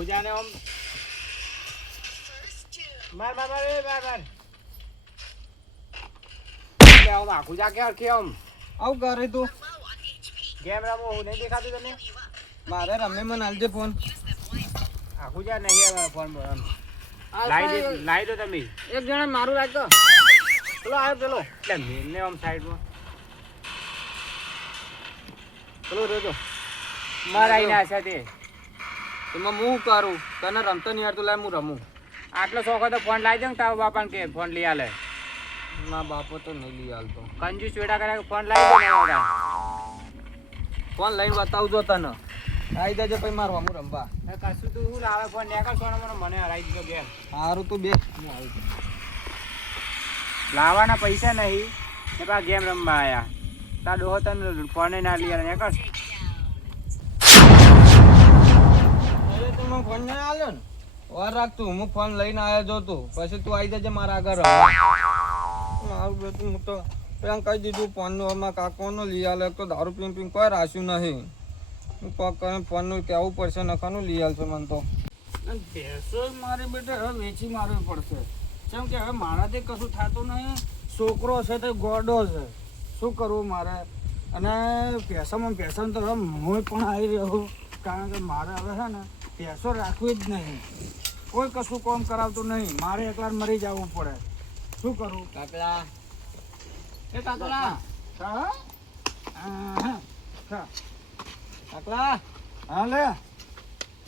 આખુજાને આમ માર માર માર એ માર માર લે આમ આખુજા કે હરખી આમ આવું કરે તું ગેમ રમો હું નહીં દેખાતું તને મારે રમે મને આલજે ફોન આખુજા નહીં આવે ફોન આમ લાઈ દો તમે એક જણા મારું રાખતો પેલો આવ્યો પેલો એટલે મેલને આમ સાઈડમાં પેલો રેજો માર આઈને આશા તે એમાં હું કરું તને રમતો નહીં યાર તું લાય હું રમું આટલો શોખ હતો ફોન લાવી દે ને તારા બાપાને કે ફોન લઈ આલે ના બાપો તો નહીં લઈ હાલતો કંજૂસ વેડા કરે ફોન લાવી દે ને ફોન લઈને બતાવજો તને આવી જજે પછી મારું રમું રમવા કશું તું શું લાવે ફોન નેકળ સોનો મને હરાઈ દીધો ઘેર સારું તું બે હું આવી છું લાવવાના પૈસા નહીં ને પાછા ગેમ રમવા આયા તાર ડોહો તને ફોન ના લઈ આલે નેકળ તું મને ફોન નહીં આલ્યો ને વાર રાખતું હું ફોન લઈને આવ્યો જો તું પછી તું આવી જજે મારા આગળ મારું બેટું હું તો પેલા કહી દીધું ફોનનું અમારા કાકોનો લઈ આલે તો દારૂ પીને પીને કોઈ રાખ્યું નહીં હું પગ કરીને ફોનનું કહેવું પડશે નખાનું લઈ આલશે મને તો ભેંસો મારે બેટા હવે વેચી મારવી પડશે કેમ કે હવે મારાથી કશું થતું નહીં છોકરો છે તો ગોડો છે શું કરવું મારે અને પૈસામાં તો હવે હું પણ આવી રહ્યો કારણ કે મારે હવે છે ને પૈસો રાખવી જ નહીં કોઈ કશું કામ કરાવતું નહીં મારે એકલા મરી જવું પડે શું કરું કાકલા એ કાકલા કાકલા હા લે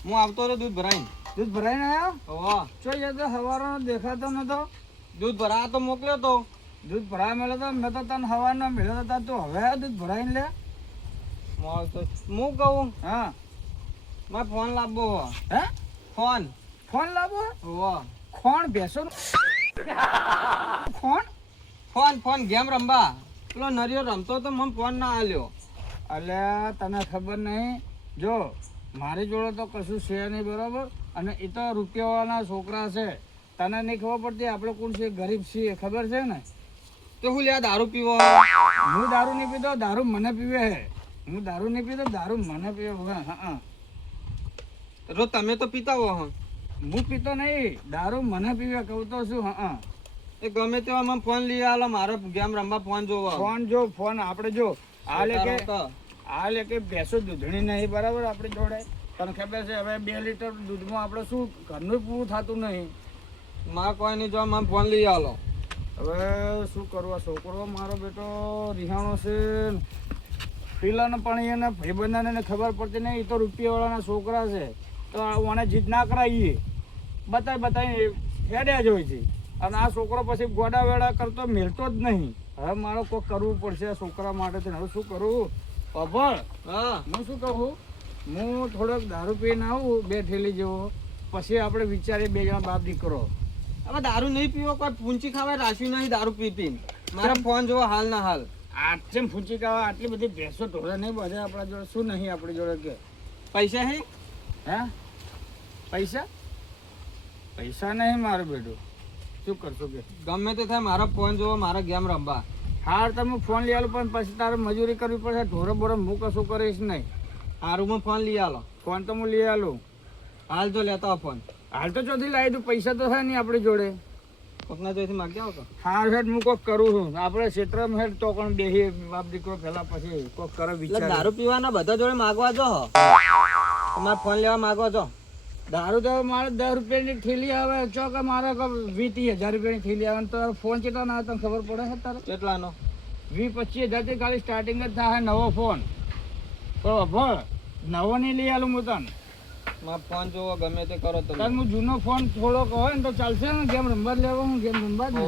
હું આવતો રહ્યો દૂધ ભરાઈને આવ્યો ચો યાર તો સવારનો દેખાતો નતો દૂધ ભરાવા તો મોકલ્યો તો દૂધ ભરાવા મળ્યો તો મેં તો તને સવારનો મળ્યો હતા તું હવે દૂધ ભરાઈને લે હું કહું હા મારે ફોન લાવવો હે ફોન લાવવો કોણ બેસો ફોન ગેમ રમવા પેલો નરિયો રમતો તો મને ફોન ના આલ્યો એટલે તને ખબર નહીં જો મારી જોડે તો કશું છે નહીં બરાબર અને એ તો રૂપિયાવાળાના છોકરા છે તને નહીં ખબર પડતી આપણે કોણ છે ગરીબ છીએ ખબર છે ને તો હું લે દારૂ પીવો હું દારૂ નહીં પીતો દારૂ મને પીવે હે હું દારૂ નહીં પીતો દારૂ મને પીવે હા તો તમે તો પીતા હો હું પીતો નહીં દારૂ મને પીવે કહું તો શું હા એ ગમે તેવા ફોન લઈ આલો મારે ગેમ રમવા ફોન જોવો ફોન આપણે જો આ લે કે ભેંસો દૂધણી નહીં બરાબર આપણી જોડે તને ખબર છે હવે 2 લીટર દૂધમાં આપણે શું ઘરનું પૂરું થતું નહીં મારે કોઈ નહીં જો મને ફોન લઈ આલો હવે શું કરવા છોકરો મારો બેટો રિહાણો છે પેલાને પણ એને ભાઈબંધાને ખબર પડતી નહીં એ તો રૂપિયાવાળાના છોકરા છે તો મને જીત ના કરાવીએ બતાવી હેડ્યા જ હોય છે અને આ છોકરો પછી ગોડા વેડા કરતો મેળતો જ નહીં હવે મારે કોઈ કરવું પડશે આ છોકરા માટે હવે શું કરું અભળ હા હું શું કહું હું થોડોક દારૂ પીને આવું 2 થેલી જેવો પછી આપણે વિચારીએ 2 જણા બાપ દીકરો હવે દારૂ નહીં પીવો કોઈ પૂંચી ખાવા રાખ્યું નહીં દારૂ પીને મારા ફોન જોવો હાલ ના હાલ જેમ પૂંચી ખાવા આટલી બધી ભેંસો ઢોળે નહીં બધે આપણા જોડે શું નહીં આપણી જોડે કે પૈસા હે પૈસા નહીં મારું બેટું શું કરશો કે ગમે તે થાય મારા ફોન જોવો મારા ગેમ રમવા હાર તમે ફોન લઈ આલો પણ પછી તારે મજૂરી કરવી પડશે ઢોરે બોરે હું કશું કરીશ નહીં હારું હું ફોન લઈ આલો ફોન તો હું લઈ આલું હાલ જો લેતા ફોન હાલ તો ચોથી લાવી દઉં પૈસા તો થાય નહીં આપણી જોડે કોકના જોઈથી માગી આવો તો હા હેડ હું કોક કરું છું આપણે ક્ષેત્રમાં હેડ તો પણ બેહી બાપ દીકરો પહેલા પછી કોક કરે વિચાર દારૂ પીવાના બધા જોડે માગવા જો તમારે ફોન લેવા માગો છો દારૂ તો મારે 10 રૂપિયાની થેલી આવે ચો કે મારે 20-30 હજાર રૂપિયાની થેલી આવે તો ફોન કેટલા ના આવે તને ખબર પડે છે તારે કેટલાનો 20-25 હજારથી ખાલી સ્ટાર્ટિંગ જ થાય નવો ફોન બરાબર નવો નહીં લઈ આલું હું તને મારો ફોન જોવો ગમે તે કરો તમે હું જૂનો ફોન થોડોક હોય ને તો ચાલશે ને ગેમ રમવા લેવાનું ગેમ રમવા જ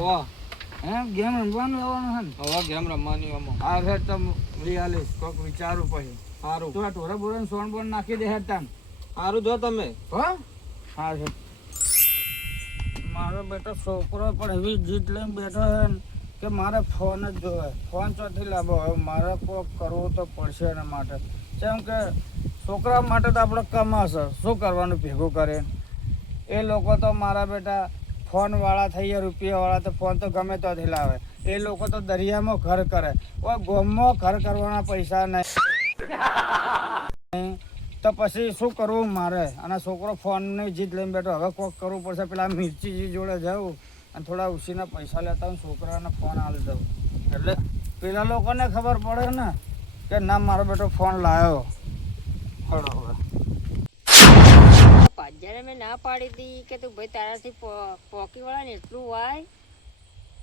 ગેમ રમવાનું લેવાનું છે ને હવે ગેમ રમવાની હા હેડ તમે લઈ આલીશ કોઈક વિચારું પછી સારું તું આ ઢોરા બોરા સોન બોન નાખી દે હેડ તાન સારું જો તમે હા છે મારો બેટો છોકરો પણ એવી જીત લઈને બેઠો છે કે મારે ફોન જ જોવે ફોન ચોથી લાવો હવે મારે કોઈ કરવું તો પડશે એના માટે કેમ કે છોકરા માટે તો આપણે કમાશે શું કરવાનું ભેગું કરે એ લોકો તો મારા બેટા ફોનવાળા થઈ ગયા રૂપિયાવાળા તો ફોન તો ગમે ત્યાંથી લાવે એ લોકો તો દરિયામાં ઘર કરે કોઈ ગોમમાં ઘર કરવાના પૈસા નહીં તો પછી શું કરવું મારે? અને છોકરો ફોનની જીદ લઈને બેઠો, હવે કોક કરવું પડશે. પેલા મિર્ચીજી જોડે જાઉં અને થોડા ઉછીના પૈસા લેતા હું, છોકરાને ફોન આલી દઉં, એટલે પેલા લોકોને ખબર પડે ને કે ના મારો બેટો ફોન લાવ્યો. બરોબર. પાજાને મેં ના પાડી હતી કે તું ભાઈ તારાથી પોકી વળા ને એટલું વાય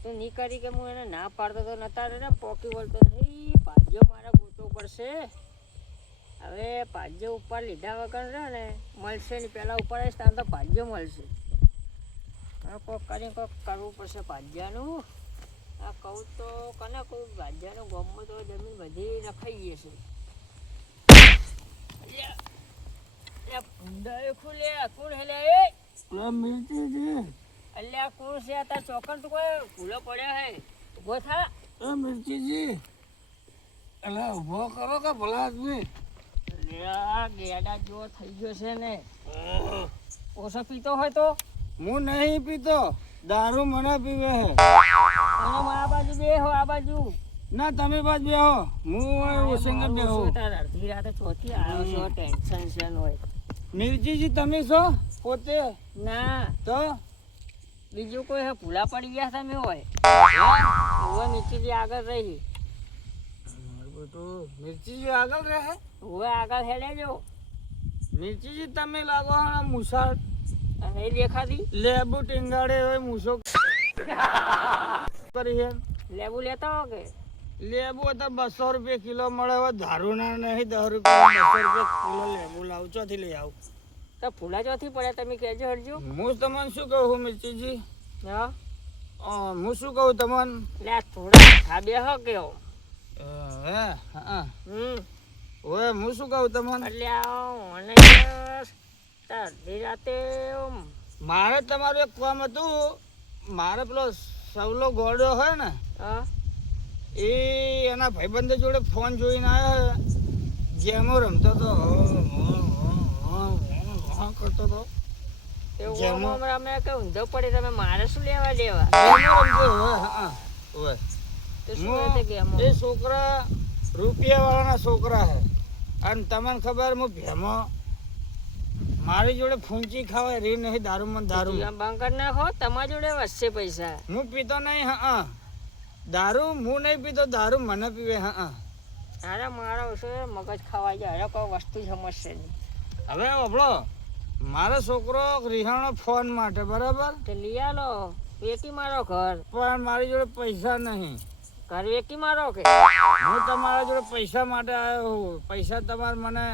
તું નહીં કરી કે હું એને ના પાડતો તો નતા ને પોકી વળતો નહીં. પાજો મારે ગોતવો પડશે હવે. પાજો ઉપર લીધા વગર રહે ને મળશે ને, પહેલાં ઉપર આવીશ ત્યાં તો પાજો મળશે. હવે કોક કરીને કોક કરવું પડશે પાજાનું. આ કહું તો કને કહું, પાજાનું ગામમાં તો જમીન બધી રખાઈ ગઈ છે. અલ્યા કોણ છે તાર ચોકન તો કોઈ ભૂલો પડ્યો હે? ઉભો થા. મિર્ચીજી એટલે ઉભો કરો કે ભલા આદમી? ગેડા જેવો થઈ ગયો છે ને. ઓછો પીતો હોય તો? હું નહીં પીતો, દારૂ મને પીવે હે. આ બાજુ બે હો, આ બાજુ ના તમે બાજ બેહો, હું ઓસંગ બેહો. અડધી રાતે ચોથી આવ્યો છો, ટેન્શન છે હોય. મિર્ચીજી તમે છો પોતે? ના તો બીજું કોઈ હે? ભૂલા પડી ગયા તમે હોય? હવે નીચેથી આગળ રહી. મિર્ચીજી આગળ રહે? હવે આગળ હેડે જો. મિર્ચીજી તમે લાગો હા મુસાળ નહીં દેખાતી? લેબુ ટીંગાડે હોય મૂસો કરી છે. લેબુ લેતા હો કે? લેબુ તો 200 રૂપિયા કિલો મળે. હવે દારૂ ના નહીં, 10 રૂપિયા 200 રૂપિયા કિલો લેબુ લાવું. ચોથી લઈ આવું તો ફૂલા ચોથી પડ્યા તમે કહેજો હરજો. હું તમને શું કહું મિર્ચીજી? હા હું શું કહું તમને? લે થોડા ખાબે હો કેવો. હે હા ઓય હું શું કહું તમને? એટલે અડધી રાતે મારે તમારું એક કામ હતું. મારે પેલો સવલો ગોળો હોય ને, હા એ એના ભાઈબંધો જોડે ફોન જોઈને આવ્યો, ગેમો રમતો હતો, કરતો હતો. એવું અમે કે ઊંધો પડે તમે મારે શું લેવા દેવા? તો શું કહે છે ગેમો? એ છોકરા રૂપિયા વાળાના છોકરા હે. અને તમને ખબર, હું ભેમો મારી જોડે ફૂંચી ખાવાય રી નહીં. દારૂ મને દારૂ બંકર નાખો, તમારા જોડે વસશે પૈસા. હું પીતો નહીં. હા દારૂ હું નહીં પીતો, દારૂ મને પીવે. હા અરે મારો શું મગજ ખાવા જાય, અરે કોઈ વસ્તુ સમજશે નહીં. હવે ઓભળો, મારો છોકરો રિહાણો ફોન માટે, બરાબર? તે લઈ આલો, વેકી મારો ઘર. પણ મારી જોડે પૈસા નહીં. ઘર વેકી મારો કે? હું તમારા જોડે પૈસા માટે આવ્યો હું. પૈસા તમારે મને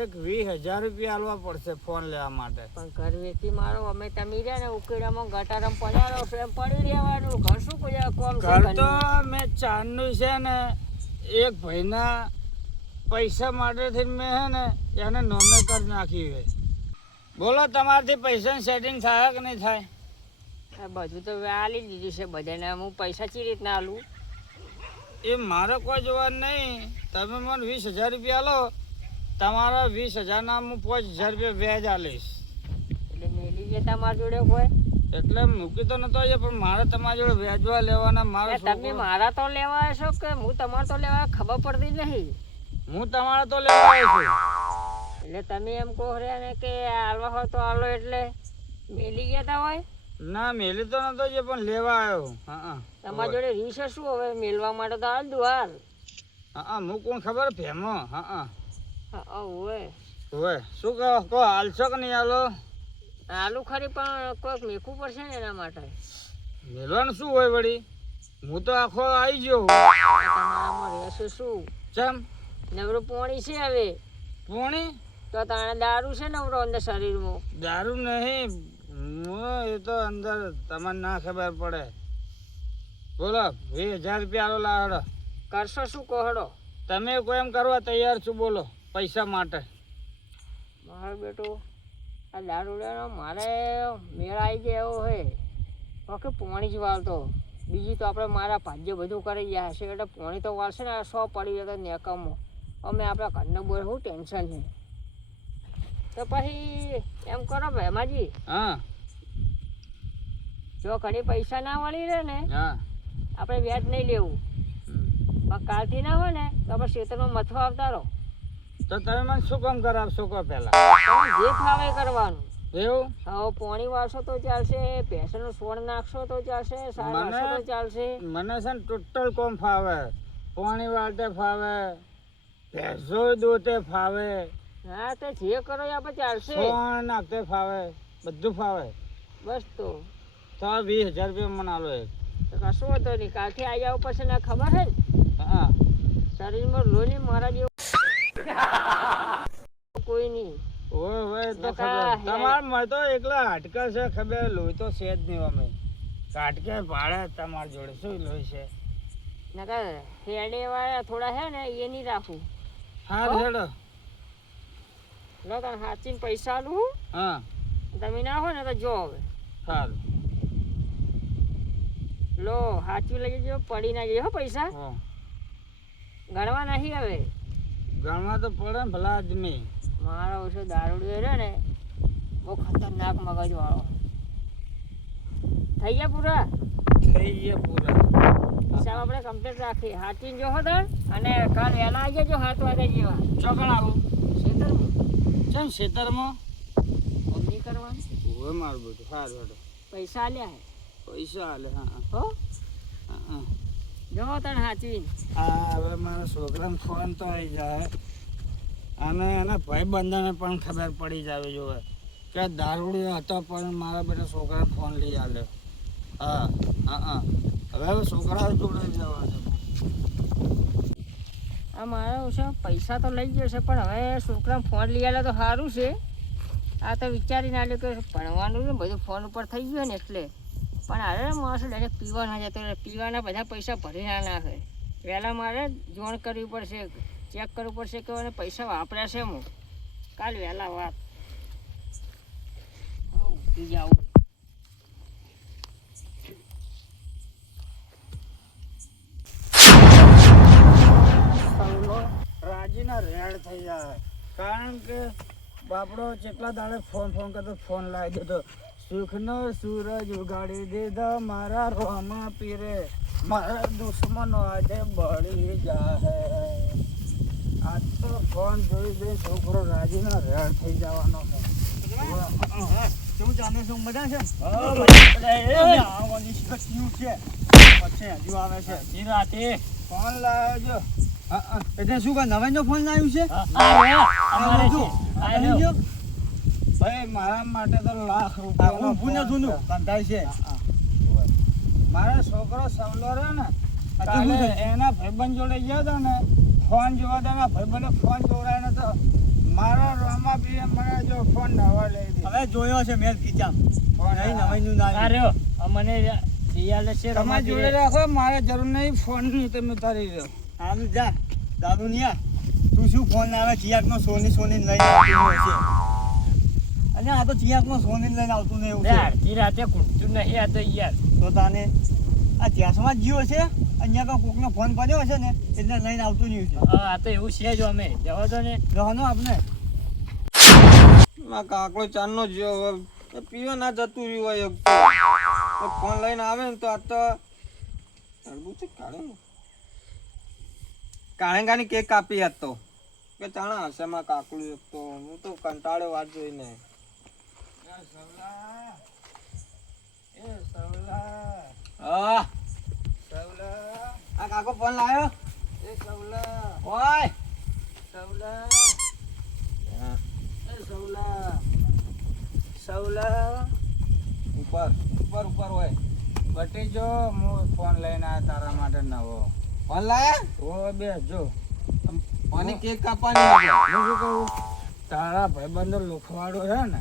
એક 20,000 રૂપિયા આલવા પડશે ફોન લેવા માટે. પણ ઘર વેચી મારો, અમે તમે રહ્યા ને ઉકેડામાં ગટારમાં પડ્યા છો એમ પડી રહેવાનું. ઘર શું કોઈ કોમ છે? ઘર તો મેં ચાંદનું છે ને, એક ભાઈના પૈસા માટે થઈને મેં હે ને એને નોમે કરી નાખી હોય. બોલો તમારાથી પૈસાનું સેટિંગ થાય કે નહીં થાય? બધું તો આલી દીધું છે બધાને. હું પૈસા ચી રીતના આલું? એ મારે કોઈ જોવાનું નહીં. તમે મને 20,000 રૂપિયા લો, તમારા 20,000ના હું 5,000 રૂપિયા વ્યાજ આલીશ. એટલે મેલી જતા મારા જોડે કોઈ? એટલે મૂકી તો નતો આવ્યો, પણ મારે તમારા જોડે વ્યાજવા લેવાના. મારે તમે મારા તો લેવા છો કે હું તમારે તો લેવા? ખબર પડતી નહીં. હું તમારા તો લેવા આવ્યો છું. એટલે તમે એમ કહો રહ્યા ને કે આલવા હોય તો આલો, એટલે મેલી ગયા હોય? ના મેલી તો નતો જે, પણ લેવા આવ્યો. હા તમારા જોડે રીસ શું હવે મેલવા માટે? તો હાલ દુ હાલ. હા હું કોણ ખબર? ભેમો. હા ઓવે શું કહો, હાલશો કે નહીં હાલો? આલુ ખરી, પણ કોઈક મેકવું પડશે ને એના માટે. મેલવાનું શું હોય વળી? હું તો આખો આવી ગયો. તમારામાં રહેશે શું? ચમ નવરું પોણી છે હવે. પોણી તો તાણે દારૂ છે નવરો અંદર શરીરમાં. દારૂ નહીં, એ તો અંદર તમને ના ખબર પડે. બોલો 20,000 રૂપિયા આલો લાવડો. કરશો શું કહો? તમે કોઈ એમ કરવા તૈયાર છો? બોલો પૈસા માટે. મારો બેટો આ દારૂડાનો મારે મેળ આવી જાય એવો હોય ઓકે. પોણી જ વાળતો, બીજી તો આપણે મારા ભાગ્ય બધું કરી ગયા હશે. એટલે પોણી તો વાળશે ને. 100 પડી જતો નેકમો. અમે આપણા ઘરનો બોલ શું ટેન્શન છે? તો પછી એમ કરો ભેમાજી, હા જો ઘણી પૈસા ના વળી રહે ને, હા આપણે વ્યાજ નહીં લેવું. પણ કાલથી ના હોય ને તો આપણે ખેતરમાં મથવા આવતા રહો. તો તમે મને શું કામ કરાવશો કહો પહેલા? તમે જે ફાવે એ કરવાનું. એવું? હવે પોણી વાળશો તો ચાલશે, ભેંસનું સોણ નાખશો તો ચાલશે, સાર નાખશો તો ચાલશે. મને છે ને ટોટલ કોમ ફાવે. પાણી વાળતે ફાવે, ભેંસો દોતે ફાવે, હા તો જે કરો એ આપણે ચાલશે. સોણ નાખતે ફાવે, બધું ફાવે. બસ તો 20,000 રૂપિયા મને આલો એક. તો કશું વાંધો નહીં. કાલથી આવી આવું પછી ને ખબર છે ને હા શરીરમાં લોહી મારા જેવું કોઈ નહીં. ઓય તો નકા ખબર તમાર મને તો એકલા હાડકા છે ખબર, લોહી તો છે જ નહીં. અમે કાટકે ભાડે તમાર જોડે શું લોહી છે? નકર હેડે વાળા થોડા હે ને એ નહીં રાખું. હા હેડો. લો તને હાચીને પૈસા આલું. હા તમે ના હો ને તો જો હવે સારું. લો હાચવી લઈ જજો, પડી ના જજો હો પૈસા. હા ગણવા નહીં હવે. ગણવા તો પડે ને ભલા આદમી. મારો ઓછો દારૂડિયો રહ્યો ને બહુ ખતરનાક મગજ વાળો. થઈ ગયા પૂરા? થઈ ગયા પૂરા. હિસાબ આપણે કમ્પ્લીટ રાખીએ. હાચીને જો હો તણ અને કાલ વહેલા આવી જજો 7 વાગ્યા જેવા. ચોકણ આવું ખેતરમાં ચમ ખેતરમાં મમ્મી કરવાનું. હોય મારું બધું. સારું હેડો. પૈસા આલ્યા હે પૈસા હાલે. હા હો. હા જો તણ હાચવીને. હા હવે મારા છોકરાને ફોન તો આવી જાય અને એના ભાઈબંધોને પણ ખબર પડી જાય જોવે કે દારૂડિયો હતો પણ મારા બેટા છોકરાને ફોન લઈ આવ્યો. હા હા હા હવે છોકરા જોડે જવા દે. આ મારા ઓછો પૈસા તો લઈ ગયો છે પણ હવે છોકરાને ફોન લઈ આલે તો સારું છે. આ તો વિચારીને આવ્યો કે ભણવાનું ને બધું ફોન ઉપર થઈ ગયું ને એટલે. પણ હારે માણસો ડાયરેક્ટ પીવા ના જતો રહે. પીવાના બધા પૈસા ભરી ના નાખે. પહેલાં મારે જોણ કરવી પડશે, ચેક કરવું પડશે કે મને પૈસા વાપર્યા છે હું. કાલ વહેલા વાત જાઉં. રાજીના રેડ થઈ જાય કારણ કે બાપડો જેટલા દાડે ફોન કરતો ફોન લાવી દીધો. સુખનો સૂરજ ઉગાડી દીધો મારા રોમા પીરે, મારા દુશ્મનો આજે બળી જાય. આજ તો ફોન જોઈ છોકરો રાજીના રેડ થઈ જવાનો છે. શું જાણે શું મજા છે? આવવાની શક્તિઓ છે પછી હજુ આવે છે રાતે ફોન લાવજો. એટલે શું કહે નવાઈ નો ફોન આવ્યું છે? ભાઈ મારા માટે તો લાખ રૂપિયા કંટાળ છે. મારા છોકરો સવલો રહ્યો ને કાલે એના ભાઈબંધ જોડે ગયો હતો ને ફોન જોવા તો એના ભાઈબંધે ફોન જોવડાયો તો મારા રોમા બી મને જો ફોન નવા લઈ દીધો. હવે જોયો છે મેલ કીધા ફોન નવાઈ નું ના અરે મને યાદ છે તમારા જોડે રાખો, મારે જરૂર નહીં ફોન ની. તમે તારી રહ્યો આમ જા દાદુ નિયા તું શું ફોન આવે ચિયાક નો સોની લઈને આવતું છે. અને આ તો ચિયાક નો સોની લઈને આવતું નહીં એવું છે. અડધી રાતે ખૂટતું નહીં આ તો યાર. તો તાને આ ચેસમાં જ જીવો છે અહીંયા કોક નો ફોન પડ્યો હશે ને એટલે લઈને આવતું નહીં છે. આ તો એવું છે જ. અમે જવા દો ને રહેવાનો આપણે કાકડો ચાંદનો જ્યો પીવા ના જતું રહ્યું હોય એક તો ફોન લઈને આવે ને તો આ તો કાળેંગાની કેક કાપી આજ તો કે ચાણા હશે માં કાકડું એક તો હું તો કંટાળે વાત જોઈને. હા આ કાકો ફોન લાવ્યો. એ સવલા ઓય સવલા એ સવલા ઉપર ઉપર ઉપર હોય બટી જો હું ફોન લઈને આવ્યો તારા માટે નવો. ફોન લાયા ઓ બે જો અને કેક કાપવાની હું શું કહું તારા ભાઈબંધો લુખવાડો છે ને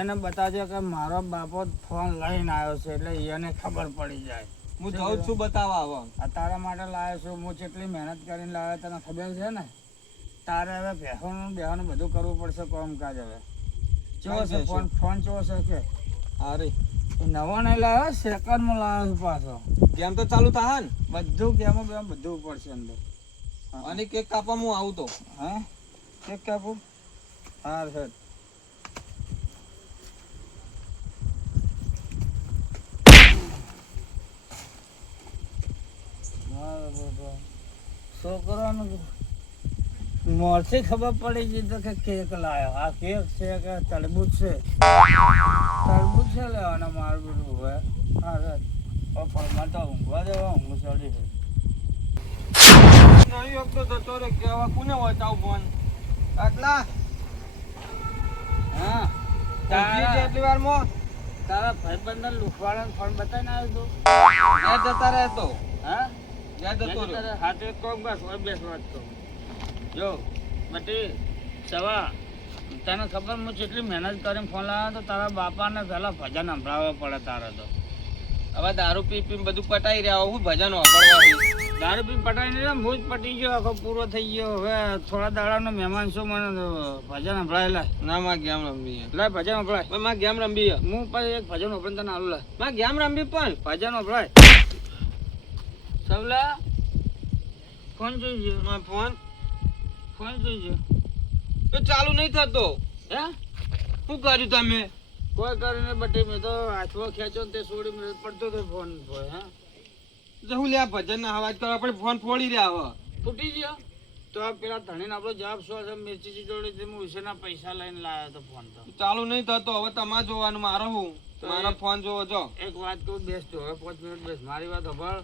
એને બતાવજો કે મારો બાપો ફોન લઈને આવ્યો છે એટલે એને ખબર પડી જાય. હું જઉં છું બતાવવા હવે. આ તારા માટે લાવ્યો છું. હું જેટલી મહેનત કરીને લાવ્યો તને ખબર છે ને. તારે હવે બેહવાનું બધું કરવું પડશે કામકાજ. હવે ચેવો છે ફોન? ફોન ચેવો છે કે અરે નવો નહીં લાવ્યો, સેકન્ડમાં લાવ્યો છું પાછો. ગેમ તો ચાલુ થા ને બધું ગેમો બધું પડશે અંદર. અને કેક કાપવા હું આવું તો હા કેક કાપું. હા સર છોકરાનું મોરથી ખબર પડી ગઈ તો કે કેક લાયો. આ કેક છે કે તરબૂચ છે? તરબૂચ છે લેવાના મારું બધું હવે. હા સર ફળમાં તો ઊંઘવા દેવા ઊંઘ ચડી છે. નહીં એક તો જતો રે કેવા કોને વચાવ ફોન આટલા. હા એટલી વારમાં તારા ભાઈબંધને લુખવાડાનો ફોન બતાવીને આવ્યો તું? જતા રહેતો. હા જતો રહ્યો. હા તો એક કોમ બસ બેસ વાત તો જો બટી સવા તને ખબર હું કેટલી મહેનત કરીને ફોન લાવ્યો તો તારા બાપાને પહેલા ભજન સંભળાવવા પડે તારે તો. હવે દારૂ પી પી બધું પટાઈ રહ્યા હું ભજન વાપરવા દારૂ પી પટાઈ ને હું જ પટી ગયો આખો પૂરો થઈ ગયો. હવે થોડા દાડાનો મહેમાન શું મને ભજન સંભળાયેલા ના માં ગેમ રમી લે ભજન સંભળાય માં ગેમ રમી હું પછી એક ભજન ઓપન તને આલું લે માં ગેમ રમી પણ ભજન સંભળાય સવલા ફોન જોઈજો ફોન ફોન જોઈજો તો ચાલુ નહીં થતો. હે શું કર્યું તમે? કોઈ કરીને બટી મેં તો હાથમાં ખેંચો તે છોડી મેં પડતો તો ફોન હોય. હા જવું લે ભજન ના અવાજ કરો આપણે ફોન ફોડી રહ્યા હવે ફૂટી ગયો તો પેલા ધણીને આપણો જવાબ શું છે મિર્ચી જોડી હું વિશેના પૈસા લઈને લાવ્યો તો ફોન તો ચાલુ નહીં થતો. હવે તમારે જોવાનું મારો હું મારો ફોન જોવો જો એક વાત કહું બેસતો હવે 5 મિનિટ બેસ મારી વાત ખબર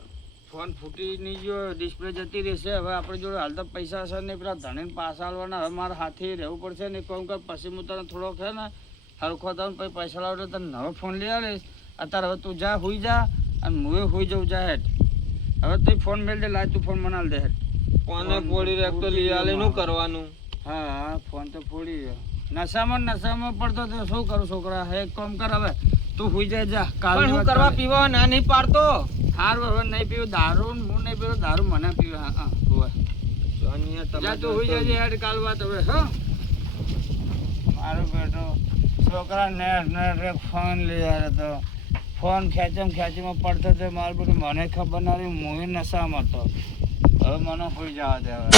ફોન ફૂટી નહીં ગયો ડિસ્પ્લે જતી રહેશે. હવે આપણે જોડે હાલ તો પૈસા હશે ને પેલા ધણીને પાછા આલવાના. હવે મારા હાથે રહેવું પડશે ને કોમ કર પછી હું તને થોડોક છે ને હરખો થઈને પછી પૈસા લાવો તને નવો ફોન લઈ આવીશ. અત્યારે હવે તું જા હુઈ જા અને હું હુઈ જાઉં જા હેઠ. હવે તું ફોન મેળ દે લાય તું ફોન મને આલ દે હેઠ. ફોન ફોડી રાખ તો લઈ આલે શું કરવાનું? હા ફોન તો ફોડી રહ્યો નશામાં પડતો તો શું કરું છોકરા. એક કામ કર હવે તું હુઈ જાય જા. કાલ હું કરવા પીવા ના નહીં પાડતો હાર હવે નહીં પીવું દારૂ હું નહીં પીવું દારૂ મને પીવે. હા હા જા તું હુઈ જાય હેઠ કાલ વાત હવે. હા મારો બેટો છોકરા ને ફોન લઈ આવ્યો તો ફોન ખેંચીમાં પડતો તો મારું બધું મને ખબર ના રહી હું નશામાં હતો. હવે મને હોઈ જવા દે હવે.